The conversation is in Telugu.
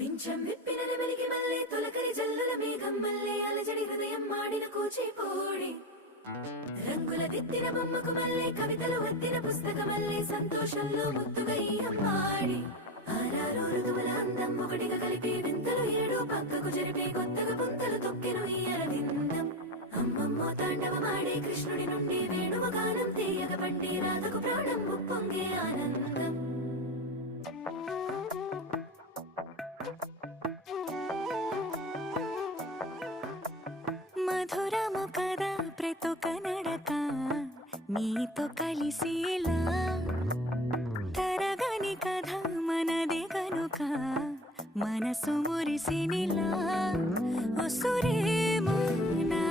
పింఛం విప్పిన నెమలికి మల్లె తొలకరి జల్లుల మేఘం మల్లె అలజడి హృదయం మాడిన కూచిపోడి రంగుల దిద్దిన బొమ్మకు మల్లె కవితలు వద్దిన పుస్తకమల్లె సంతోషంలో ముద్దుగా ఈ అమ్మాడి ఆరారు ఋతువుల అందం ఒకటిగా కలిపి వింతలు ఏడు పక్కకు జరిపే కొత్తగా పుంతలు తొక్కెను ఈ అరవిందం అమ్మమ్మో తాండవమాడే కృష్ణుడి నుండి వేణువ గానం తీయగ పండి రాధకు ప్రాణం ఉప్పొంగే ఆనందం మధురము కదా ప్రతొక నడక నీతో కలిసేలా తరగని కథ మనదే కనుక మనసు మురిసినిలా ఉసురేమో నా